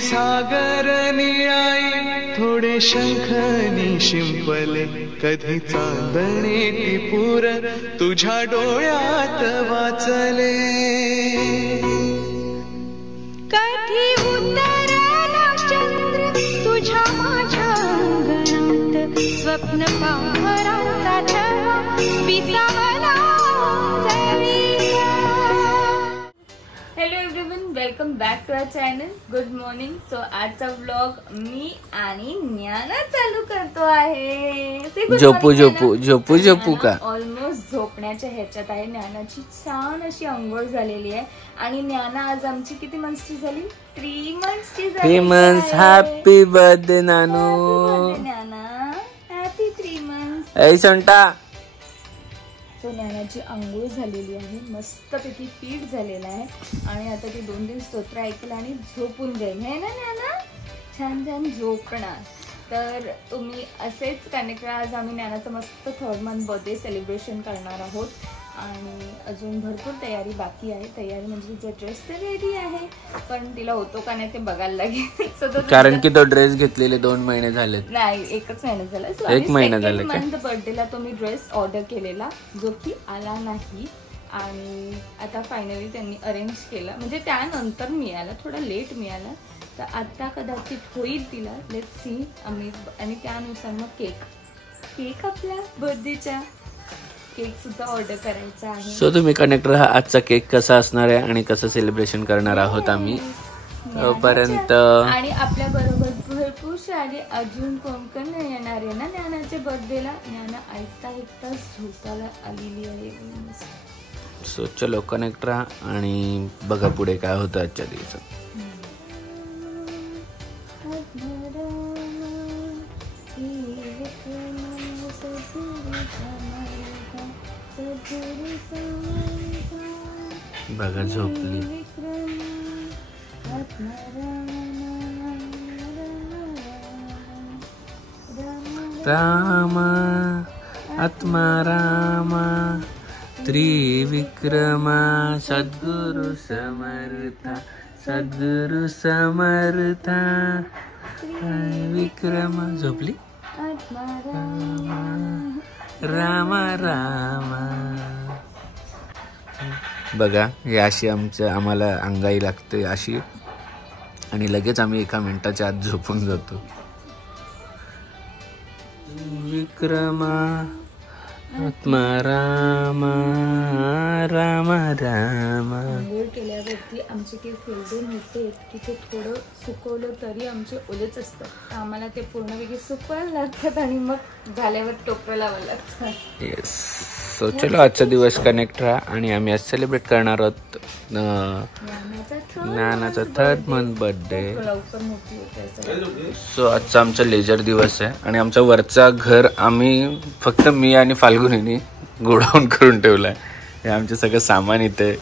सागर निळाई थोडे शंखनी शिंपले कधी चांदणे टिपूर तुझ्या डोळ्यात वाचले कधी उतरला चंद्र तुझ्या माझ्या अंगणात स्वप्न पांघराचा छळा विसावला जळीला. Hello everyone, welcome back to our channel. Good morning. So आजचा व्लॉग मी आणि ज्ञाना चालू करतो आहे. झोपू का ऑलमोस्ट झोपण्याच्या ह्याच्यात आहे. ज्ञानाची छान अशी अंघोळ झालेली आहे आणि ज्ञाना आज आमची किती मंथची झाली? 3 मंथची झाली. 3 मंथ्स. हॅपी बर्थडे नानू. ज्ञाना हॅपी 3 मंथ्स. ऐ संटा. सो ज्ञानाची आंघोळ झालेली आहे, मस्तपैकी फीट झालेला आहे आणि आता ती 2-3 स्तोत्र ऐकलं आणि झोपून जाईल है ना ज्ञाना? छान छान झोपणार. तर तुम्ही असेच कनेक्ट राहा. आज आम्ही ज्ञानाचं मस्त 3rd मंथ बर्थडे सेलिब्रेशन करणार आहोत आणि अजून भरपूर तयारी बाकी आहे. तयारी म्हणजे तिचा ड्रेस तर रेडी आहे, पण तिला होतो का नाही ते बघायला लागेल. कारण की तो ड्रेस घेतलेले 2 महिने झाले. नाही, 1च महिना झाला. 1 महिना झाला. मंथ बर्थडेला तो मी ड्रेस ऑर्डर केलेला जो की आला नाही आणि आता फायनली त्यांनी अरेंज केला, म्हणजे त्यानंतर मिळाला, थोडा लेट मिळाला. तर आता कदाचित होईल तिला, लेट्स सी. आम्ही आणि त्यानुसार मग केक आपल्या बर्थडेच्या केक सुद्धा ऑर्डर करायचा आहे. सो तुम्ही कनेक्ट राहा. आजचा केक कसा असणार आहे आणि कसं सेलिब्रेशन करणार आहोत आम्ही तोपर्यंत. आणि आपल्या बरोबर भरपूर सारे अजून कोण नाही येणार आहे ना ज्ञानाच्या बर्थडेला. ज्ञाना ऐकता झोपायला आलेली आहे. सो चलो कनेक्ट राहा आणि बघा पुढे काय होतं आजच्या दिवसात. बघा झोपली. रामा आत्मा रामा त्रिविक्रमा सद्गुरु समर्था सद्गुरु समर्था विक्रमा. झोपली. रामा रामा. बघा हे अशी आम्हाला अंगाई लागते अशी आणि लगेच आम्ही 1 मिनिटाच्या आत झोपून जातो. विक्रमा आत्मा रामा रामा रामा. आंघोळ केल्यावरती आमचे केस फेल्डून होते की ते थोडं सुकवलं तरी आमचे ओलेच असतात. तर आम्हाला ते पूर्णपैकी सुकवायला लागतात आणि मग झाल्यावर टोपं लावायला लागतात. येस. सो चलो आजचा दिवस कनेक्ट राहा आणि आम्ही आज सेलिब्रेट करणार आहोत ज्ञानाचा 3rd मंथ बर्थडे. लवकर मोठी होते. सो आजचा आमचा लेजर दिवस आहे आणि आमचा वरचा घर आम्ही फक्त मी आणि फाल्गुनीने गोडाऊन करून ठेवलाय. हे आमचे सगळं सामान इथे.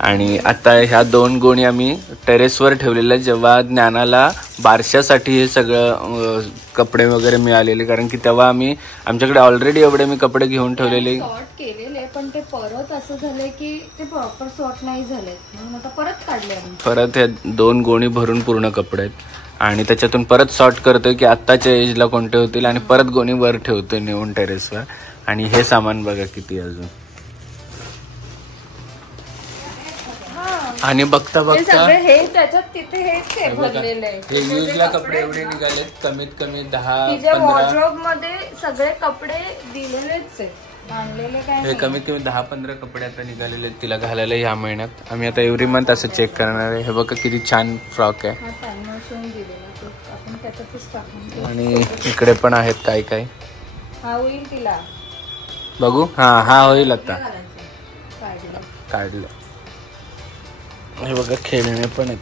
आणि आता ह्या 2 गोणी आम्ही टेरेसवर ठेवलेल्या, जेव्हा ज्ञानाला बारशासाठी हे सगळं कपडे वगैरे मिळालेले, कारण की तेव्हा आमच्याकडे ऑलरेडी एवढे मी कपडे घेऊन ठेवलेले सॉर्ट केलेले, पण ते परत असं झालंय की ते प्रॉपर सॉर्ट नाही झाले म्हणून आता परत काढले. परत हे 2 गोणी भरून पूर्ण कपडे आहेत आणि त्याच्यातून परत सॉर्ट करतोय की आत्ताच्या एजला कोणते होतील आणि परत गोणी वर ठेवतोय नेऊन टेरेसवर. आणि हे सामान बघा किती अजून. आणि बघता हे त्याच्यात तिथे हे भरलेलं आहे. हे यूजला कपडे एवढे निघालेत, कमीत कमी 10-15 वॉर्डरोब मध्ये सगळे कपडे दिलेलेच आहेत, आणलेले काय. हे कमीत कमी 10-15 कपडे आता निघालेले आहेत तिला घालायला ह्या महिन्यात. आम्ही आता एव्हरी मंथ असं चेक करणार आहे. हे बघा किती छान फ्रॉक आहे. आणि इकडे पण आहेत काय काय. हा होईल तिला बघू. हा होईल आता. काढलं. हे बघा खेळणे पण आहेत.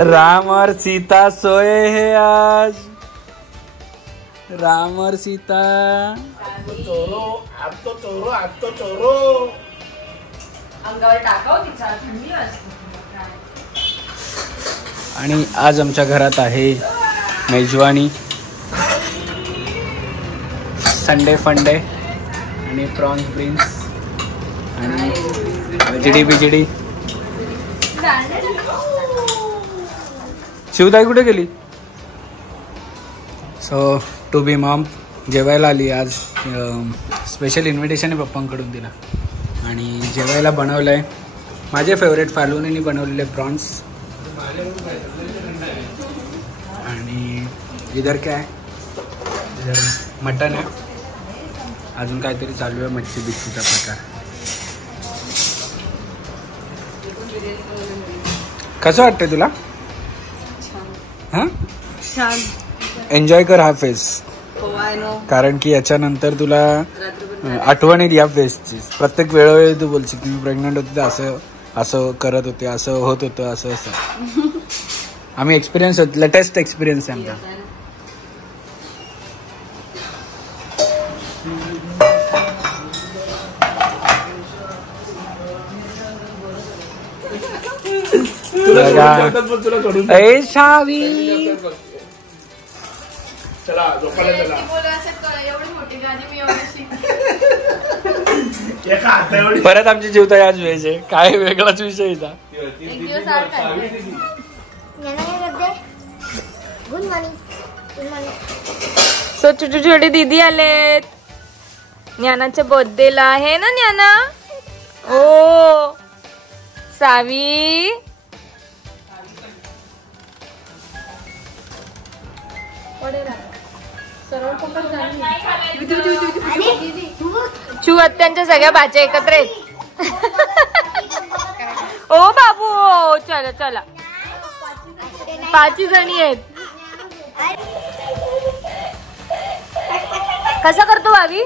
राम और सीता सोए है आज. राम और सीता. आप तो चोरो. अंगावर टाकाव तिच्या, थंडी वाजते. आणि आज आमच्या घरात आहे मेजवानी. संडे फंडे आणि प्रॉन्स ब्रिन्स. आणि बिजिडी शिवताई कुठे गेली? सो टू बी मॉम जेवायला आली आज. स्पेशल इन्व्हिटेशन आहे पप्पांकडून तिला. आणि जेवायला बनवलं आहे माझे फेवरेट फाल्गुनीने बनवलेले प्रॉन्स. आणि इधर काय इधर मटन आहे. अजून काहीतरी चालू आहे मच्छी बिच्छीचा प्रकार. कसं वाटतंय तुला? हां छान. एन्जॉय कर हा फेस. कारण की याच्यानंतर तुला आठवण येईल या फेसची. प्रत्येक वेळोवेळी तू बोलशील की मी प्रेग्नंट होते असं असं करत होते, असं होत होतं, असं असं. आम्ही एक्सपिरियन्स लेटेस्ट एक्सपिरियन्स आहे आमचा. चला झोपायला चला. परत आमची जीवताई आज व्हेज आहे. काय वेगळाच विषय इथं. सो छोटी छोटी दीदी आलेत ज्ञानाच्या बर्थडेला. आहे ना ज्ञाना? ओ सावी चू आत्यांच्या सगळ्या भाच्या एकत्र आहेत. ओ बाबू चला चला 5 जणी आहेत. कसा करतो भावी?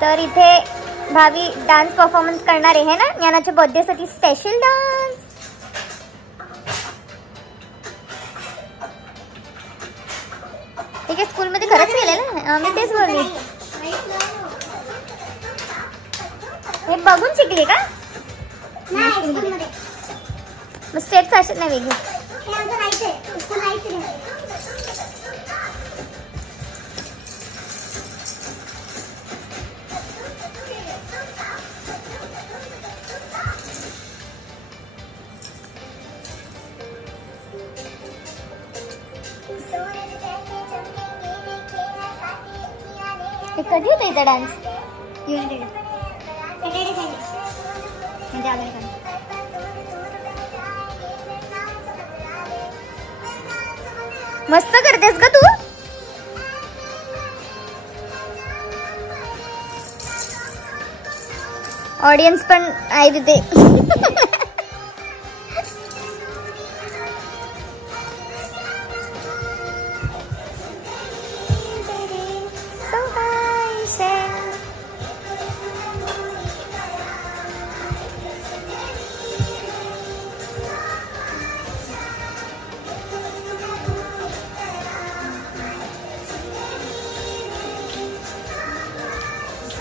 तर इथे भावी डान्स परफॉर्मन्स करणार आहे ना ज्ञानाच्या बर्थडे साठी स्पेशल डान्स. ठीक आहे. स्कूल मध्ये खरंच केलं ना? मी तेच बोलली. हे बघून शिकली का? मग स्टेप्स असेल नाही वेगळी. कधी होता इथं डान्स? मस्त करतेस का तू? ऑडियन्स पण आहे तिथे.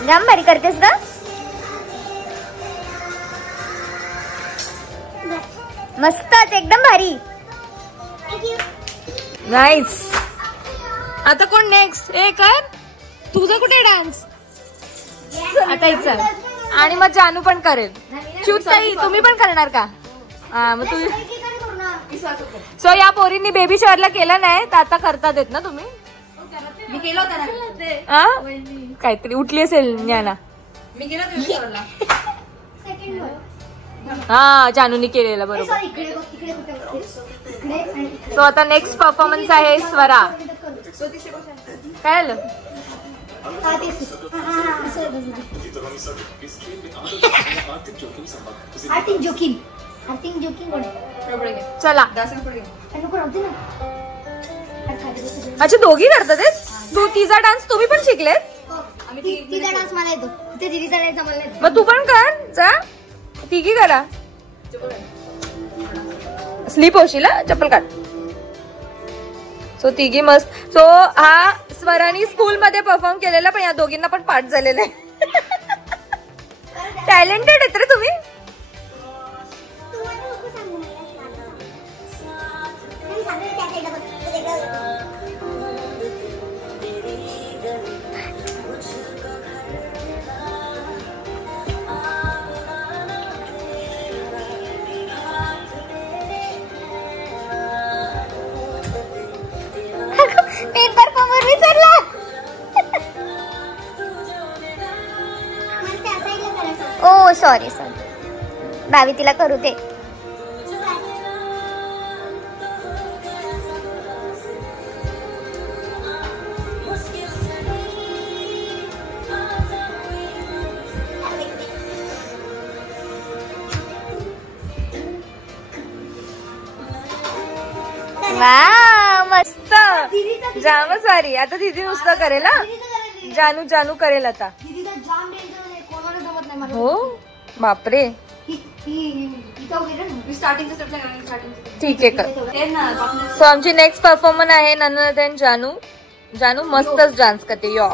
जाम भारी करतेस का? मस्तच एकदम भारी. नाईस. आता कोण नेक्स्ट? ए कर तुझं कुठे डान्स? आता इच्छा. आणि मग जानू पण करेल. चिवताई तुम्ही पण करणार का? हा मग तुम्ही. सो या पोरींनी बेबी शॉवरला केलं नाही तर आता करतात येत ना तुम्ही? काहीतरी उठली असेल ज्ञाना. हा जानूनी केलेला बरोबर. तो आता नेक्स्ट परफॉर्मन्स आहे स्वरा. काय आलं? चला. अच्छा दोघी करतात. तू तिचा डान्स तुम्ही पण शिकलेत? तिचा डान्स मला येतो. दीदीचा डान्स मला येतो. मग तू पण कर. जा तिघी करा. स्लीप होशील चप्पल काढ. सो तिघी मस्त. सो हा स्वरानी स्कूल मध्ये परफॉर्म केलेला पण या दोघींना पण पाठ झालेला आहे. टॅलेंटेड आहेत रे तुम्ही. पेपर कवर विसरला. ओ सॉरी भावी तिला करू दे. वा मस्त जामच भारी. आता दीदी नुसतं करेल हा. जानू जानू करेल आता. हो बापरे. ठीक आहे का. सो आमची नेक्स्ट परफॉर्मन्स आहे नंदन अँड जानू. जानू मस्तच डान्स करते. यो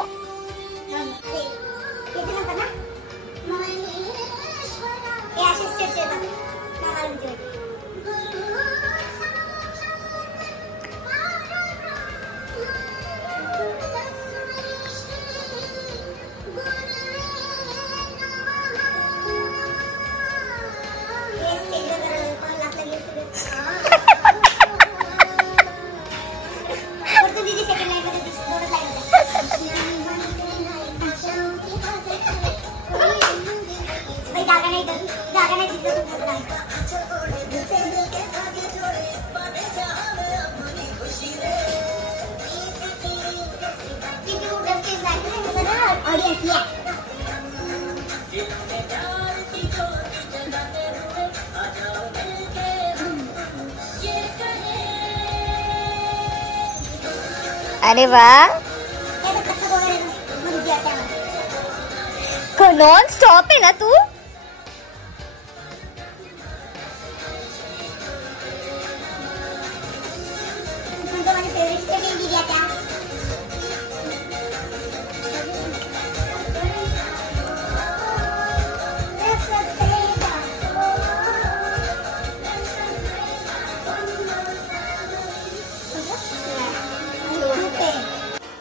अरे वाह नॉन स्टॉप आहे ना तू.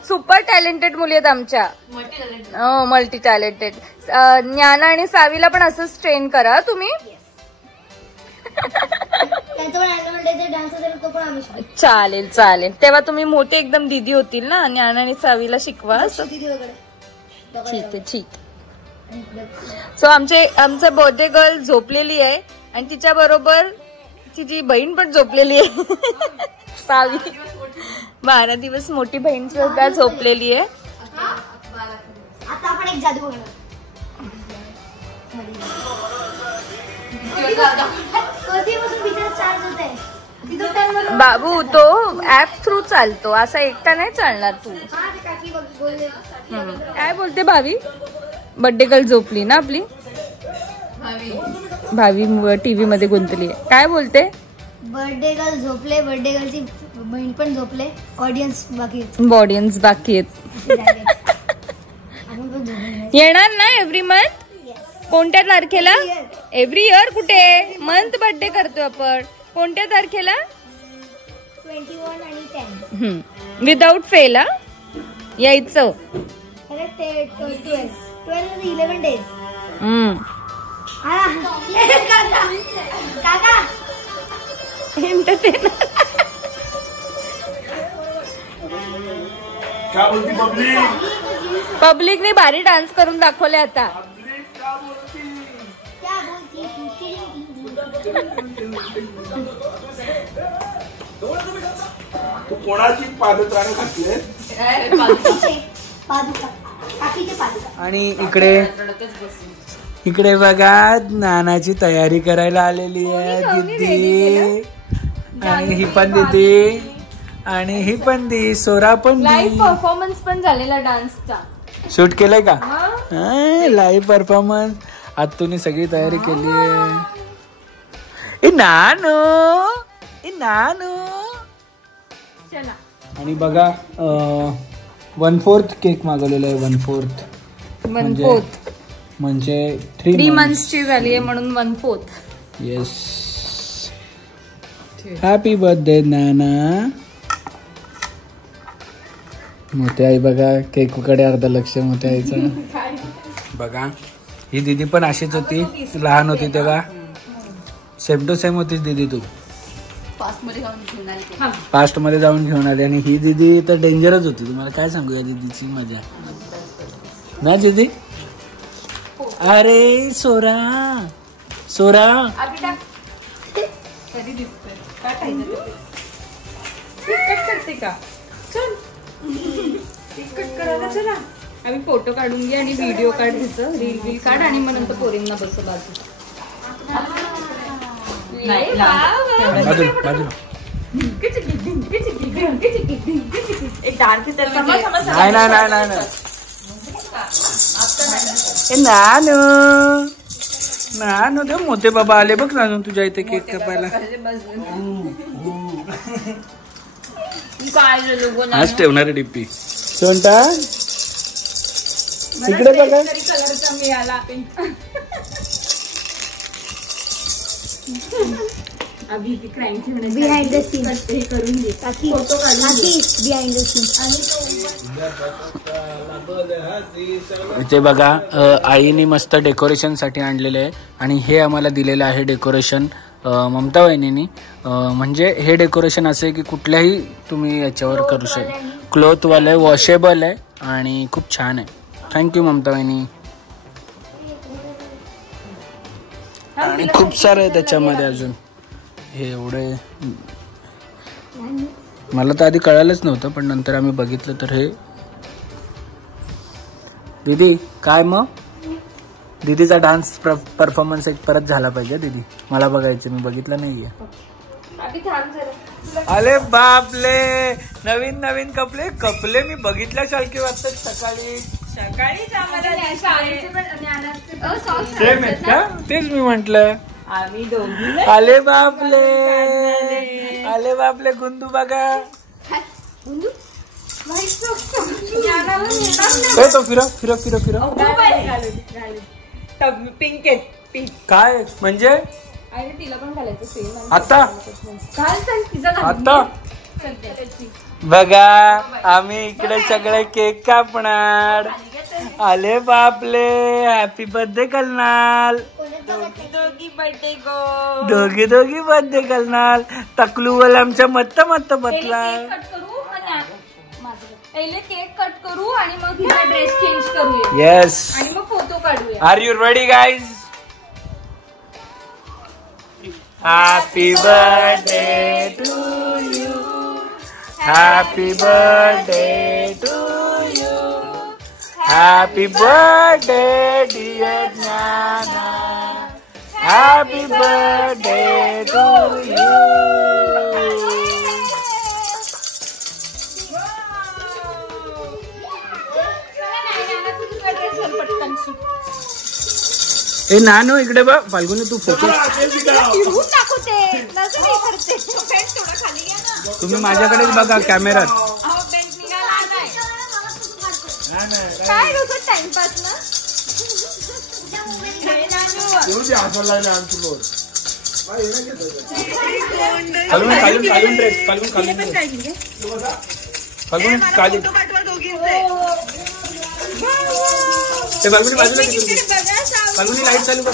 सुपर टॅलेंटेड मुली आहेत आमच्या. Multi talented. ज्ञाना आणि सावीला पण असंच ट्रेन करा तुम्ही. चालेल चालेल. तेव्हा तुम्ही मोठे एकदम दीदी होतील ना. ज्ञाना आणि सावीला शिकवा. ठीक आहे ठीक. सो आमचं बर्थडे गर्ल झोपलेली आहे आणि तिच्या बरोबर तिची बहीण पण झोपलेली आहे. सावी 12 दिवस मोठी बहीण सुद्धा झोपलेली आहे. आता आपण एक जादू बघणार. बाबू तो ऍप थ्रू चालतो. असा एकटा नाही चालणार. तू काय बोलते भावी. बर्थडे गर्ल झोपली ना आपली. भावी टीव्ही मध्ये गुंतली आहे. काय बोलते. बर्थडे गर्ल झोपले. बर्थडे गर्लची बहीण पण झोपले. ऑडियन्स बाकी आहेत. येणार ना एव्हरी मंथ. कोणत्या तारखेला. एव्हरी इयर कुठे मंथ बर्थडे करतोय आपण. कोणत्या तारखेला. 21 आणि 10 विदाउट फेल यायचं. 11 days. काका एंटरटेनर. पब्लिकने भारी डान्स करून दाखवले आता. तू कोणाची पादत्राणे घातले. आणि इकडे बघा नानाची तयारी करायला आलेली आहे दीदी. आणि ही पण दीदी आणि ही पण दी. सोरा पण लाईव्ह परफॉर्मन्स पण झालेला डान्सचा. शूट केलंय का. Live performance. आत्तूने सगळी तयारी केली आहे. नानू. आणि बघा 1/4 केक मागवलेला आहे. 1/4 म्हणजे म्हणजे 3 मंथ्सची झाली आहे म्हणून 1/4. येस. हॅपी बर्थडे नाना. मोठ्या आई बघा केककडे अर्धा लक्ष मोठ्या आईचं. बघा ही दीदी पण अशीच होती लहान होती तेव्हा. सेम टू सेम होतीच दीदी तू. फास्ट मध्ये जाऊन घेऊन आली. आणि ही दीदी तर डेंजरच होती. तुम्हाला काय सांगू या दीदीची मजा ना दीदी. अरे सोरा सोरा आम्ही फोटो काढून घे आणि व्हिडिओ काढ तिचं रील काढ आणि मग नंतर पोरींना बस बाजू. नानू दे मोठे बाबा आले बघ नानू तुझ्या इथे केक कापायला. आज ठेवणार डिप्पी. सोनटा इकडे बघा. कलरचा मिळाला. बिहाइंड द सीन करून घे. फोटो काढून बिहाइंड द सीन. इथे बघा आईने मस्त डेकोरेशन साठी आणलेले आहे. आणि हे आम्हाला दिलेलं आहे डेकोरेशन ममता वहिनीनी. म्हणजे हे डेकोरेशन असं आहे की कुठल्याही तुम्ही याच्यावर करू शकता. क्लॉथवालं आहे, वॉशेबल आहे आणि खूप छान आहे. थँक्यू ममता वहिनी. आणि खूप सारं आहे त्याच्यामध्ये अजून. हे एवढे मला तर आधी कळालंच नव्हतं पण नंतर आम्ही बघितलं तर हे. दीदी काय मग दीदीचा डान्स परफॉर्मन्स एक परत झाला पाहिजे दीदी. मला बघायचं मी बघितलं नाहीये. अरे बापले नवीन नवीन कपले मी बघितल्यासारखे वाटतात. सकाळी सेम आहेत का तेच मी म्हंटल. आले बापले गुंदू बघा. तो फिरव पिंक काय म्हणजे तिला पण घालायचं सेम. आता आता बघा आम्ही इकडे सगळे केक कापणार. आले बापले हॅपी बर्थडे करणार. दोघी बर्थडे करणार. टकलूवल आमच्या मत्त बसला. पहिले केक कट करू आणि मग ड्रेस चेंज करूया. येस आणि मग फोटो काढूया. Are you ready guys. Happy birthday to you. Happy birthday to you. Happy birthday dear Dnyana. Happy birthday to you. ए नानो इकडे बघ फाल्गुनी तू फोटो तुम्ही माझ्याकडेच बघा कॅमेरात. काय होतं टाइमपास ना.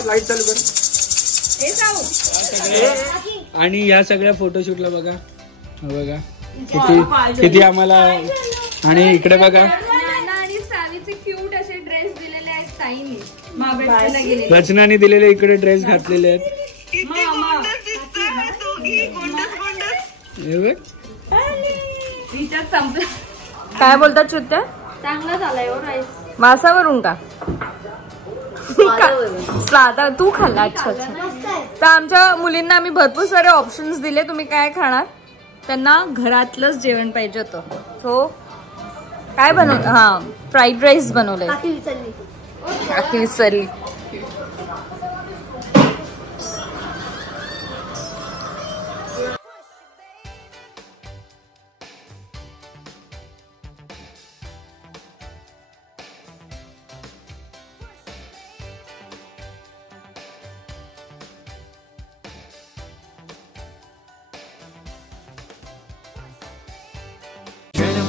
लाईट चालू कर. आणि या सगळ्या फोटोशूटला बघा किती आम्हाला. आणि इकडे बघा क्यूट असे ड्रेस दिलेले आहेत ताईंनी. महाबळेश्वरला गेले रचनाने दिलेले इकडे ड्रेस घातलेले आहेत. काय बोलतात चुत्या. चांगला झालाय हो राईस. मासावरून का साधा तू खाल्ला. अच्छा. तर आमच्या मुलींना आम्ही भरपूर सारे ऑप्शन्स दिले. तुम्ही काय खाणार. त्यांना घरातलंच जेवण पाहिजे होतं. सो काय बनवलं. हा फ्राईड राईस बनवलंय. विसरली.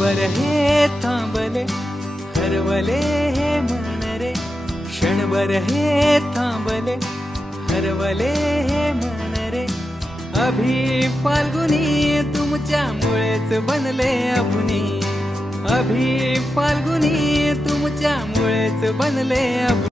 क्षणभर हे थांबले हरवले हे मन रे, क्षणभर हे थांबले हरवले हे मन रे. अभि फाल्गुनी तुमच्यामुळेच बनले अभुनी, अभि फाल्गुनी तुमच्यामुळेच बनले अभुनी.